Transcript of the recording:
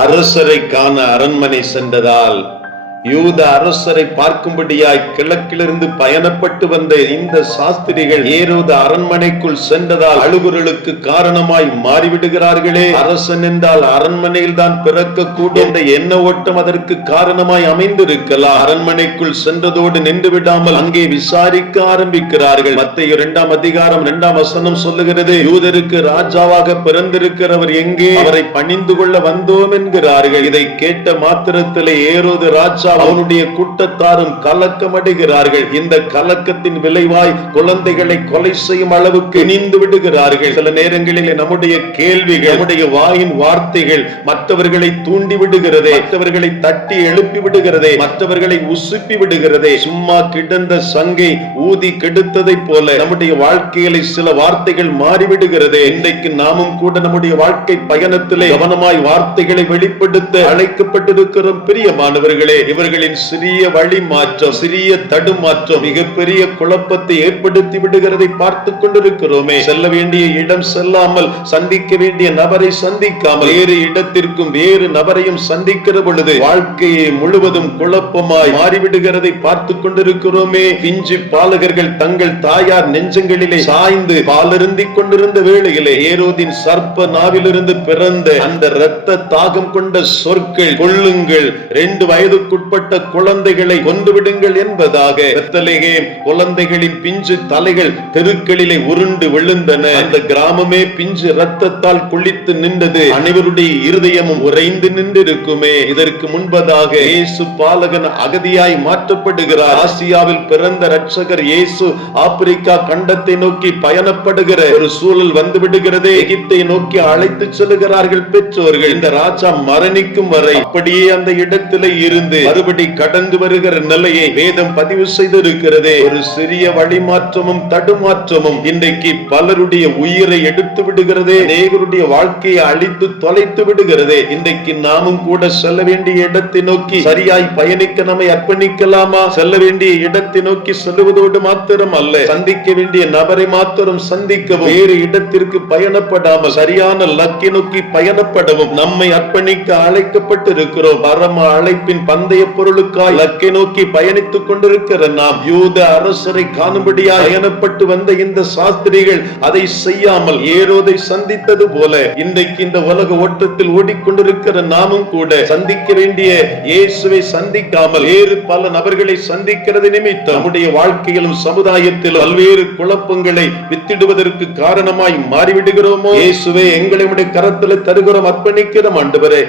அரசரை காண அரண்மனை சென்றதால் யூத அரசரை பார்க்கும்படியாய் கிழக்கிலிருந்து பயணப்பட்டு வந்த இந்த சாஸ்திரிகள் ஏரோது அரண்மனைக்குள் சென்றதால் அழுகுறலுக்கு காரணமாய் மாறிவிடுகிறார்களே. அரசன் என்றால் அரண்மனையில் தான் பிறக்கக்கூடும் என்ற எண்ண ஓட்டம் அதற்கு காரணமாய் அமைந்திருக்கலாம். அரண்மனைக்குள் சென்றதோடு நின்று விடாமல் அங்கே விசாரிக்க ஆரம்பிக்கிறார்கள். மத்தேயு 2 அதிகாரம் 2 சொல்லுகிறது, யூதருக்கு ராஜாவாக பிறந்திருக்கிறவர் எங்கே, அவரை பணிந்து கொள்ள வந்தோம் என்கிறார்கள். இதை கேட்ட மாத்திரத்திலே ஏரோது ராஜா அவனுடைய கூட்டத்தாரும் கலக்கம் அடைகிறார்கள். இந்த கலக்கத்தின் விளைவாய் குழந்தைகளை கொலை செய்யும் அளவுக்கு இணைந்து விடுகிறார்கள். சில நேரங்களில் நம்முடைய கேள்விகள், நம்முடைய வாயின் வார்த்தைகள் மற்றவர்களை தூண்டி விடுகிறதே, மற்றவர்களை தட்டி எழுப்பி விடுகிறதே, மற்றவர்களை உசுப்பி விடுகிறதே. சும்மா கிடந்த சங்கை ஊதி கெடுத்ததை போல நம்முடைய வாழ்க்கையில சில வார்த்தைகள் மாறிவிடுகிறதே. இன்றைக்கு நாமும் கூட நம்முடைய வாழ்க்கை பயணத்திலே கவனமாய் வார்த்தைகளை வெளிப்படுத்த அழைக்கப்பட்டிருக்கிறோம். பிரியமானவர்களே, இவர்களின் சிறிய வழி மாற்றம், சிறிய தடுமாற்றம் மிகப்பெரிய குழப்பத்தை ஏற்படுத்தி விடுகிறதை பார்த்து கொண்டிருக்கிறோமே. செல்ல வேண்டிய இடம் செல்லாமல், சந்திக்க வேண்டிய நபரை சந்திக்காமல் வேறு இடத்திற்கும் வேறு நபரையும் சந்திக்கிற பொழுது வாழ்க்கையை முழுவதும் குழப்பமாய் மாறிவிடுகிறதை பார்த்து கொண்டிருக்கிறோமே. பிஞ்சு பாலகர்கள் தங்கள் தாயார் நெஞ்சங்களிலே சாய்ந்து பாலருந்தி கொண்டிருந்த வேளையிலே ஏரோதின் சர்ப்ப நாவிலிருந்து பிறந்த அந்த இரத்த தாகம் கொண்ட சொற்கள், கொல்லுங்கள், 2 வயதுக்குட்பட்ட குழந்தைகளை கொன்றுவிடுங்கள் என்பதாக பெத்லகேம் குழந்தைகளின் பிஞ்சு தலைகள் தெருக்களிலே உருண்டு விழுந்தன. அந்த கிராமமே பிஞ்சு இரத்தத்தால் குளித்து நின்றது. அனைவருடைய இருதயமும் உறைந்து நின்றிருக்குமே. இதற்கு முன்பதாக இயேசு பாலகன் அகதியாய் மாற்றப்படுகிறார். ஆசியாவில் பிறந்த இரட்சகர் இயேசு ஆப்பிரிக்கா கண்டத்தை நோக்கி பயணப்படுகிற ஒரு சூழல் வந்து விடுகிறது. எகிப்தை நோக்கி அழைத்து செல்கிறார்கள் பெற்றோர்கள். இந்த ராஜா மரணிக்கும் வரை அப்படியே அந்த இடத்திலே இருந்து மறுபடி கடந்து வருகிற நிலையை வேதம் பதிவு செய்திருக்கிறதே. ஒரு சிறிய வழிமாற்றமும் தடுமாற்றமும் இன்றைக்கு பலருடைய உயிரை எடுத்து விடுகிறதே, அநேகருடைய வாழ்க்கையை அழித்து தொலைத்து விடுகிறதே. இன்றைக்கு நாமும் கூட செல்ல வேண்டிய இடத்தை நோக்கி சரியாய் பயணிக்க நம்மை அர்ப்பணிக்கலாமா? செல்ல வேண்டிய இடத்தை நோக்கி செல்வதோடு மாத்திரம் அல்ல, சந்திக்க வேண்டிய நபரை மாத்திரம் சந்திக்கவும், வேறு இடத்திற்கு பயணப்படாமல் சரியான லக்கை நோக்கி பயணப்படவும் நம்மை அர்ப்பணிக்க அழைக்கப்பட்டிருக்கிறோம். பரம அழைப்பின் பந்தய பொருளுக்காய் லக்கை நோக்கி பயணித்துக் கொண்டிருக்கிற நாம் யூத அரசரை காணும்படியாக பயணப்பட்டு வந்த இந்த சாஸ்திரிகள் அதை செய்யாமல் ஏரோதை சந்தித்தது போல இன்றைக்கு இந்த உலக ஓட்டத்தில் ஓடிக்கொண்டிருக்கிற நாமும் கூட சந்திக்க வேண்டிய இயேசுவை சந்திக்காமல் வேறு பல நபர்களை சந்திக்கிறது நிமித்தம் நம்முடைய வாழ்க்கையிலும் சமுதாயத்திலும் பல்வேறு குழப்பங்களை வித்திடுவதற்கு காரணமாய் மாறிவிடுகிறோமோ? இயேசுவே, எங்களை உம்முடைய கரத்தில் தருகிறோம், அர்ப்பணிக்கிறோம் ஆண்டவரே.